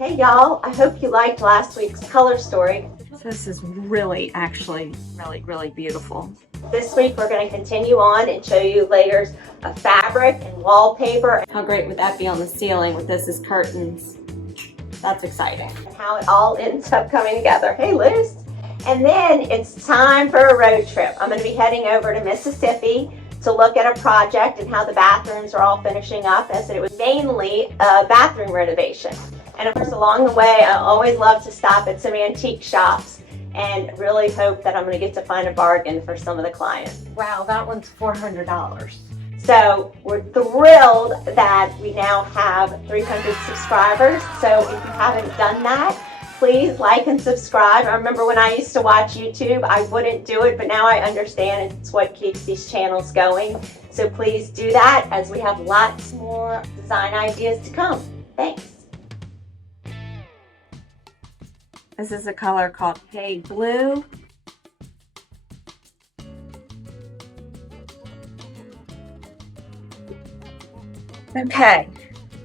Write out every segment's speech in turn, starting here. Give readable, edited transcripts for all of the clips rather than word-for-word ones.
Hey y'all, I hope you liked last week's color story. This is really, actually, really beautiful. This week we're going to continue on and show you layers of fabric and wallpaper. How great would that be on the ceiling with this as curtains? That's exciting. And how it all ends up coming together. Hey Liz! And then it's time for a road trip. I'm going to be heading over to Mississippi to look at a project and how the bathrooms are all finishing up, as it was mainly a bathroom renovation. And of course, along the way, I always love to stop at some antique shops and really hope that I'm going to get to find a bargain for some of the clients. Wow, that one's $400. So we're thrilled that we now have 300 subscribers. So if you haven't done that, please like and subscribe. I remember when I used to watch YouTube, I wouldn't do it, but now I understand it's what keeps these channels going. So please do that, as we have lots more design ideas to come. Thanks. This is a color called Hay Blue. Okay,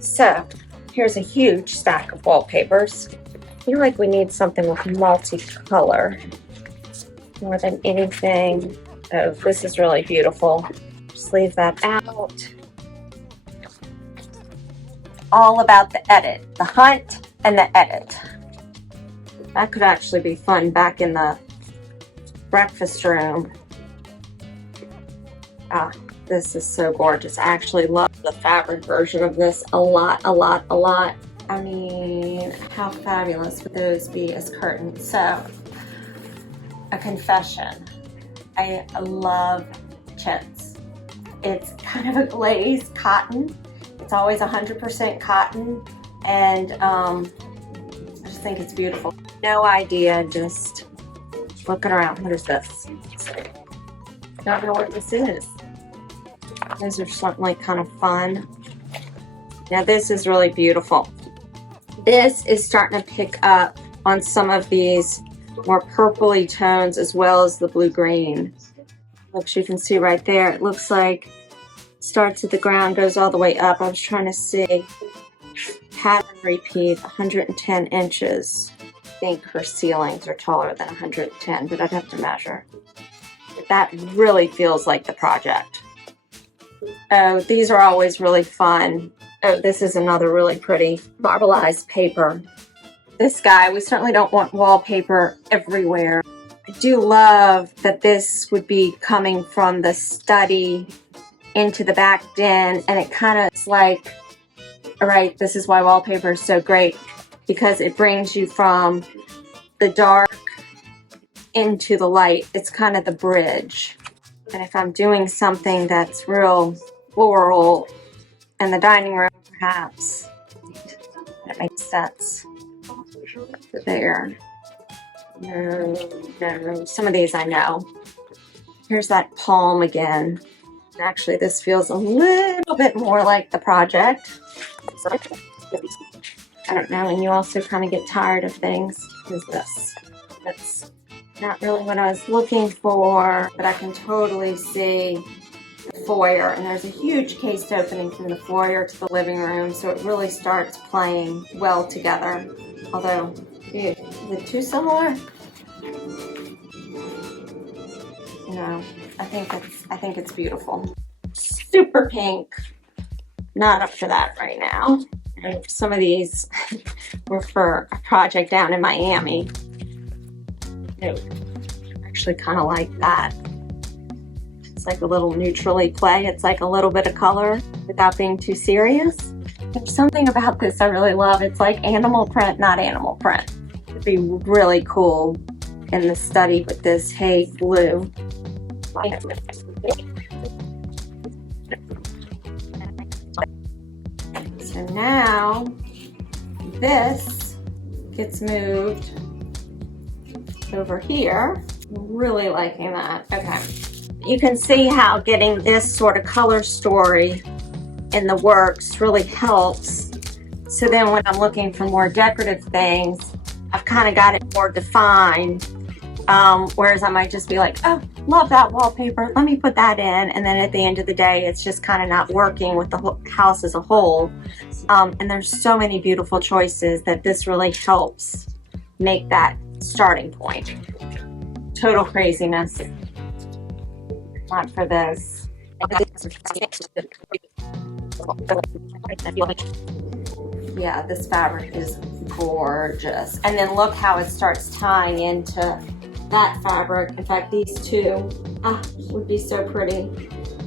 so here's a huge stack of wallpapers. I feel like we need something with multicolor more than anything. Oh, this is really beautiful. Just leave that out. All about the edit, the hunt and the edit. That could actually be fun back in the breakfast room. Ah, this is so gorgeous. I actually love the fabric version of this a lot. I mean, how fabulous would those be as curtains? So, a confession. I love chintz. It's kind of a glazed cotton. It's always 100% cotton, and I just think it's beautiful. No idea, just looking around. What is this? Don't know what this is. Those are certainly kind of fun. Now this is really beautiful. This is starting to pick up on some of these more purpley tones as well as the blue-green. Which you can see right there. It looks like it starts at the ground, goes all the way up. I was trying to see. Pattern repeat, 110 inches. I think her ceilings are taller than 110, but I'd have to measure. But that really feels like the project. Oh, these are always really fun. Oh, this is another really pretty marbleized paper. This guy, we certainly don't want wallpaper everywhere. I do love that this would be coming from the study into the back den, and it kind of is like, all right, this is why wallpaper is so great, because it brings you from the dark into the light. It's kind of the bridge. And if I'm doing something that's real floral in the dining room, perhaps that makes sense. There. No. Some of these I know. Here's that palm again. Actually, this feels a little bit more like the project. I don't know, and you also kind of get tired of things. What is this? That's not really what I was looking for, but I can totally see the foyer, and there's a huge cased opening from the foyer to the living room, so it really starts playing well together. Although, is it too similar? No, I think it's beautiful. Super pink. Not up for that right now. And some of these were for a project down in Miami. I actually kind of like that. It's like a little neutrally play. It's like a little bit of color without being too serious. There's something about this I really love. It's like animal print, not animal print. It'd be really cool in the study with this hay blue. So now this gets moved over here. I'm really liking that. Okay. You can see how getting this sort of color story in the works really helps. So then when I'm looking for more decorative things, I've kind of got it more defined Whereas I might just be like, oh, love that wallpaper, let me put that in. And then at the end of the day, it's just kind of not working with the whole house as a whole. And there's so many beautiful choices that this really helps make that starting point. Total craziness. Not for this. Yeah, this fabric is gorgeous. And then look how it starts tying into that fabric. In fact, these two would be so pretty.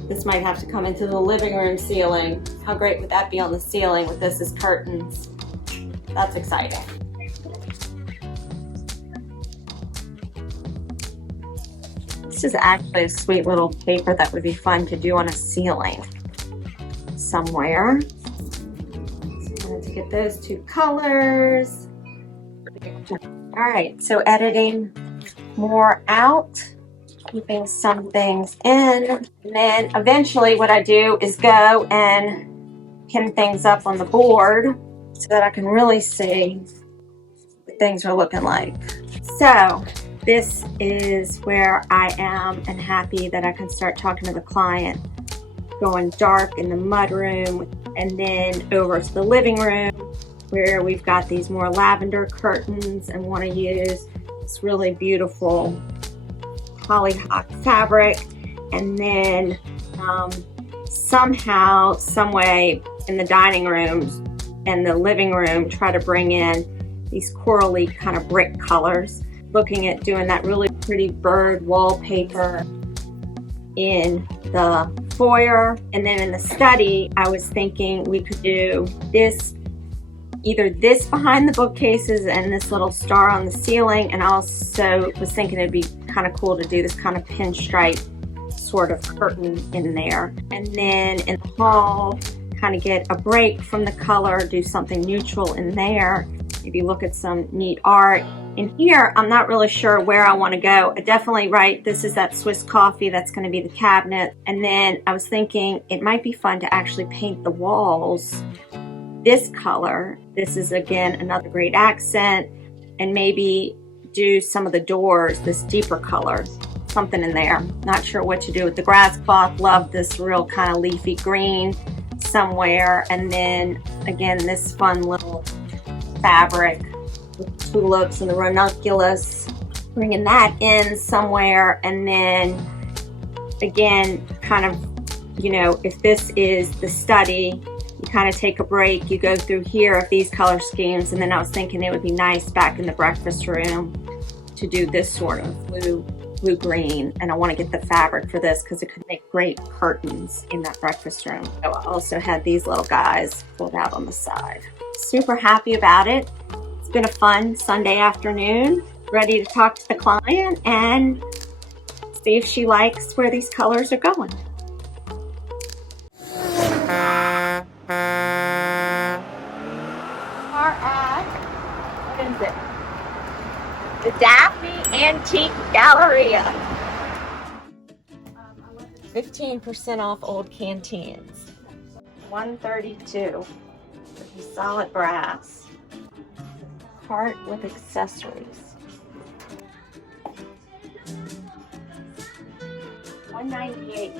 This might have to come into the living room ceiling. How great would that be on the ceiling with this as curtains? That's exciting. This is actually a sweet little paper that would be fun to do on a ceiling somewhere. So I wanted to get those two colors. All right, so editing more out, keeping some things in, and then eventually what I do is go and pin things up on the board so that I can really see what things are looking like. So this is where I am and happy that I can start talking to the client, going dark in the mudroom, and then over to the living room where we've got these more lavender curtains and want to use this really beautiful hollyhock fabric, and then somehow, some way in the dining rooms and the living room try to bring in these corally kind of brick colors. Looking at doing that really pretty bird wallpaper in the foyer, and then in the study I was thinking we could do this, either this behind the bookcases and this little star on the ceiling, and also was thinking it'd be kind of cool to do this kind of pinstripe sort of curtain in there, and then in the hall kind of get a break from the color, do something neutral in there, maybe look at some neat art. In here, I'm not really sure where I want to go. Definitely, right, this is that Swiss coffee, that's going to be the cabinet. And then I was thinking it might be fun to actually paint the walls this color. This is, again, another great accent. And maybe do some of the doors this deeper color, something in there. Not sure what to do with the grass cloth. Love this real kind of leafy green somewhere. And then, again, this fun little fabric with tulips and the ranunculus, bringing that in somewhere. And then again, kind of, you know, if this is the study, you kind of take a break, you go through here of these color schemes, and then I was thinking it would be nice back in the breakfast room to do this sort of blue green, and I want to get the fabric for this because it could make great curtains in that breakfast room. So I also had these little guys pulled out on the side. Super happy about it. It's been a fun Sunday afternoon. Ready to talk to the client and see if she likes where these colors are going. Are at, what is it? The Daphne Antique Galleria. 15% off old canteens. $132. Solid brass. Cart with accessories. $198.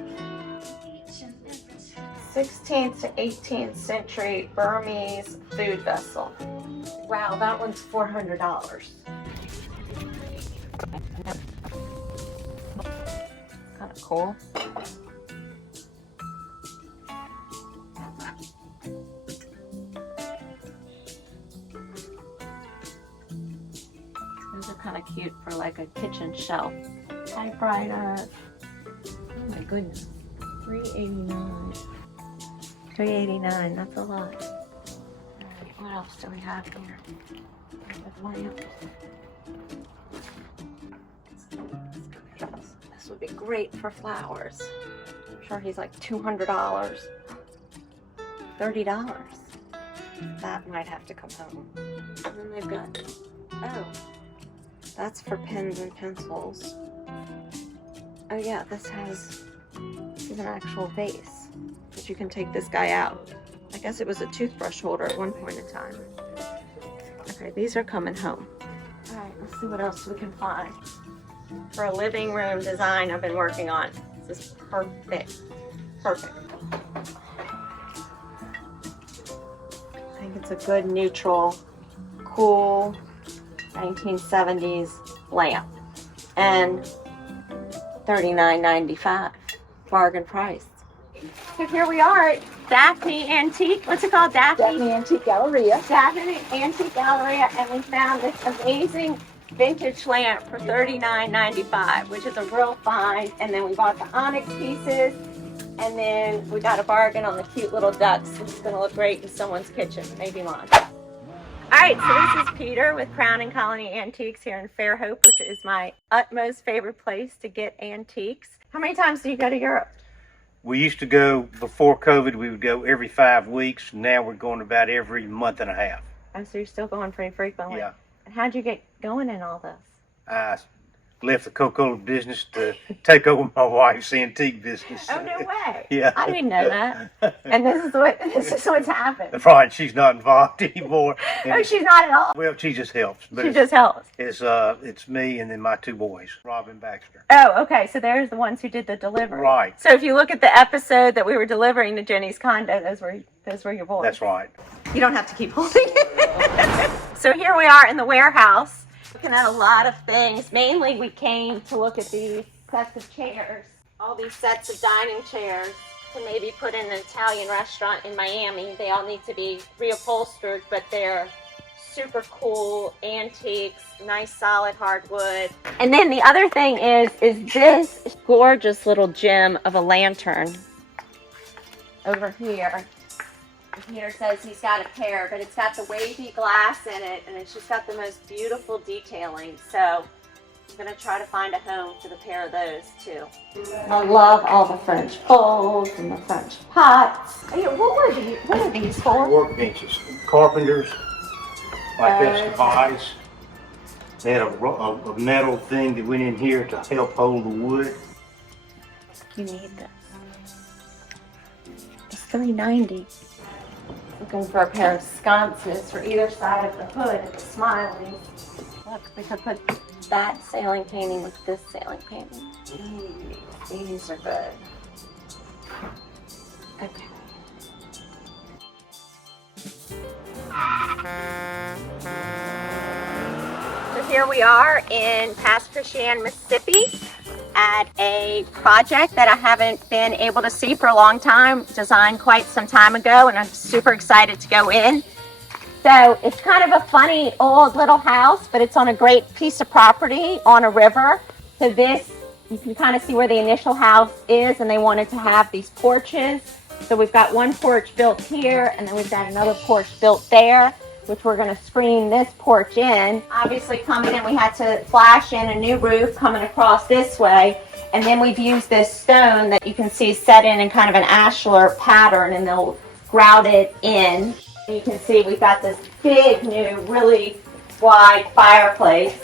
16th to 18th century Burmese food vessel. Wow, that one's $400. Kind of cool. Those are kind of cute for like a kitchen shelf. Typewriter. Oh my goodness. $389. $389, that's a lot. Alright, what else do we have here? This would be great for flowers. I'm sure he's like $200. $30. That might have to come home. And then they've got, oh, that's for pens and pencils. Oh yeah, this is an actual vase. But you can take this guy out. I guess it was a toothbrush holder at one point in time. Okay, these are coming home. Alright, let's see what else we can find. for a living room design I've been working on. This is perfect. Perfect. I think it's a good neutral, cool 1970s lamp. And $39.95. Bargain price. So here we are at Daphne Antique. What's it called? Daphne Antique Galleria. Daphne Antique Galleria, and we found this amazing vintage lamp for $39.95, which is a real find. And then we bought the onyx pieces, and then we got a bargain on the cute little ducks. It's going to look great in someone's kitchen, maybe mine. All right, so this is Peter with Crown and Colony Antiques here in Fairhope, which is my utmost favorite place to get antiques. How many times do you go to Europe? We used to go, before COVID, we would go every 5 weeks. Now we're going about every month and a half. Oh, so you're still going pretty frequently? Yeah. And how'd you get going in all this? I left the Coca-Cola business to take over my wife's antique business. Oh, no way. Yeah. I didn't know that. And this is what's happened. Right, she's not involved anymore. Oh, she's not at all. Well, she just helps. But She just helps. It's me and then my 2 boys, Rob and Baxter. Oh, okay. So there's the ones who did the delivery. Right. So if you look at the episode that we were delivering to Jenny's condo, those were your boys. That's right. You don't have to keep holding it. So here we are in the warehouse, looking at a lot of things. Mainly we came to look at these sets of chairs, all these sets of dining chairs to maybe put in an Italian restaurant in Miami. They all need to be reupholstered, but they're super cool antiques, nice solid hardwood. And then the other thing is this gorgeous little gem of a lantern over here. Peter says he's got a pair, but it's got the wavy glass in it, and it's just got the most beautiful detailing. So I'm going to try to find a home for the pair of those too. I love all the French bowls and the French pots. Hey, what are these for? Workbenches. Carpenters, like us, devise. They had a metal thing that went in here to help hold the wood. You need this. It's $3.90. Looking for a pair of sconces for either side of the hood of the Smileys. Look, we could put that sailing painting with this sailing painting. These are good. Okay. So here we are in Pass Christian, Mississippi, at a project that I haven't been able to see for a long time, designed quite some time ago, and I'm super excited to go in. So it's kind of a funny old little house, but it's on a great piece of property on a river. So this, you can kind of see where the initial house is, and they wanted to have these porches. So we've got one porch built here, and then we've got another porch built there, which we're going to screen this porch in. Obviously coming in, we had to flash in a new roof coming across this way. And then we've used this stone that you can see set in kind of an ashlar pattern, and they'll grout it in. And you can see we've got this big new, really wide fireplace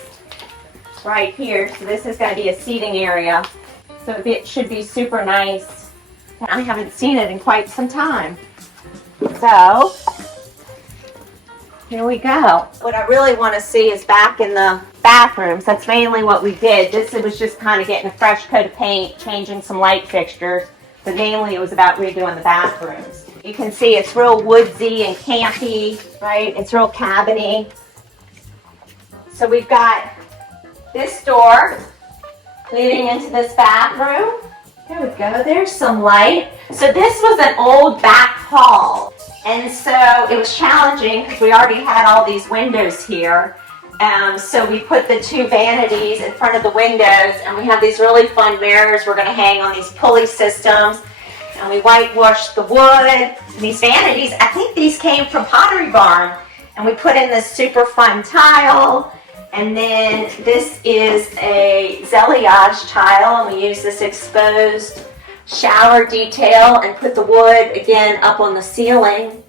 right here. So this is going to be a seating area. So it should be super nice. I haven't seen it in quite some time. So here we go. What I really want to see is back in the bathrooms. That's mainly what we did. This was just kind of getting a fresh coat of paint, changing some light fixtures, but mainly it was about redoing the bathrooms. You can see it's real woodsy and campy, right? It's real cabiny. So we've got this door leading into this bathroom. There we go. There's some light. So this was an old back hall. And so it was challenging because we already had all these windows here. So we put the 2 vanities in front of the windows, and we have these really fun mirrors we're going to hang on these pulley systems. And we whitewashed the wood. These vanities, I think these came from Pottery Barn. And we put in this super fun tile. And then this is a Zeliage tile, and we use this exposed shower detail and put the wood again up on the ceiling.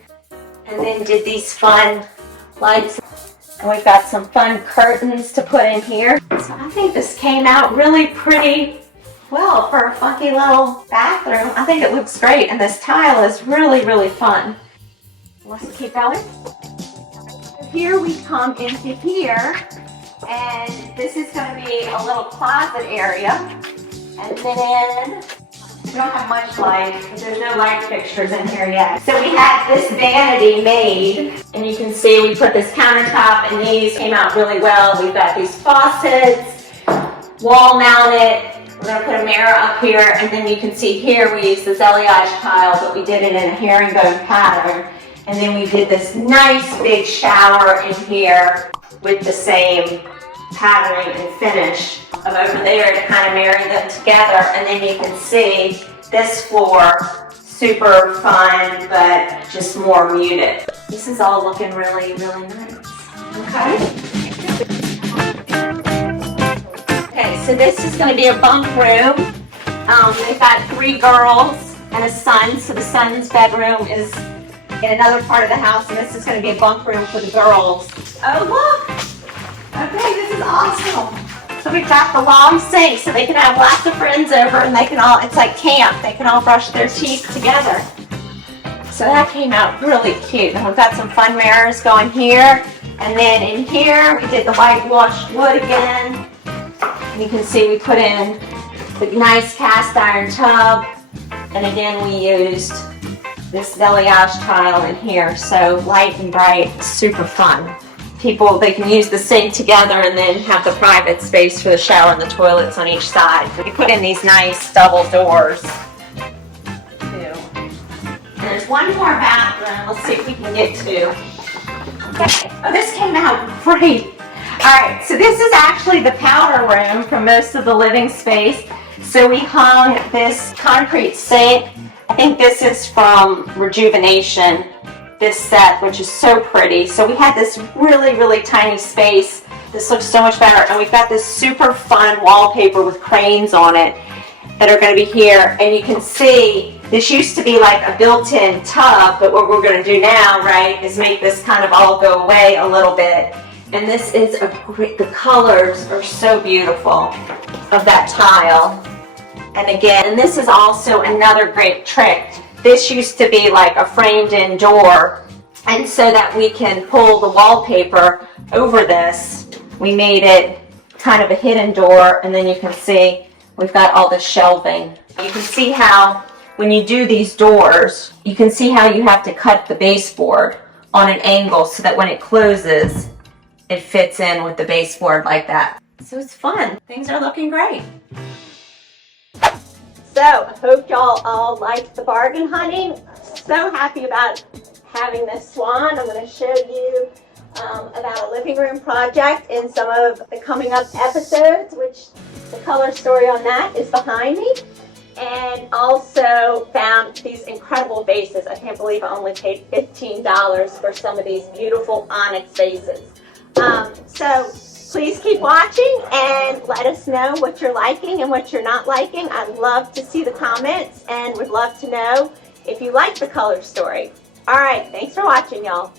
And then did these fun lights. And we've got some fun curtains to put in here. So I think this came out really pretty well for a funky little bathroom. I think it looks great, and this tile is really, really fun. Let's keep going. Here we come into here, And this is going to be a little closet area. And then we don't have much light because there's no light fixtures in here yet. So we had this vanity made, and you can see we put this countertop, and these came out really well. We've got these faucets, wall mounted. We're going to put a mirror up here, and then you can see here we used this Eliage tile, but we did it in a herringbone pattern. And then we did this nice big shower in here with the same patterning and finish of over there to kind of marry them together. And then you can see this floor, super fun, but just more muted. This is all looking really, really nice. Okay, so this is going to be a bunk room. We've got 3 girls and a son, so the son's bedroom is in another part of the house, and this is going to be a bunk room for the girls. Oh, look! Okay, this is awesome. So we've got the long sink, so they can have lots of friends over, and they can all, it's like camp, they can all brush their teeth together. So that came out really cute. And we've got some fun mirrors going here, and then in here, we did the whitewashed wood again. And you can see we put in the nice cast iron tub, and again, we used this Eliage tile in here, so light and bright, super fun. People, they can use the sink together and then have the private space for the shower and the toilets on each side. We put in these nice double doors too. And there's one more bathroom. Let's see if we can get to. Okay. Oh, this came out great. All right, so this is actually the powder room for most of the living space. So we hung this concrete sink. I think this is from Rejuvenation, this set, which is so pretty. So we had this really, really tiny space. This looks so much better. And we've got this super fun wallpaper with cranes on it that are going to be here. And you can see this used to be like a built-in tub, but what we're going to do now, right, is make this kind of all go away a little bit. And this is a great, the colors are so beautiful of that tile. And again, this is also another great trick. This used to be like a framed-in door, and so that we can pull the wallpaper over this, we made it kind of a hidden door, and then you can see we've got all the shelving. You can see how when you do these doors, you can see how you have to cut the baseboard on an angle so that when it closes, it fits in with the baseboard like that. So it's fun. Things are looking great. So I hope y'all all liked the bargain hunting. So happy about having this swan. I'm going to show you about a living room project in some of the coming up episodes, which the color story on that is behind me. And also found these incredible vases. I can't believe I only paid $15 for some of these beautiful onyx vases. So please keep watching and let us know what you're liking and what you're not liking. I'd love to see the comments and would love to know if you like the color story. All right, thanks for watching, y'all.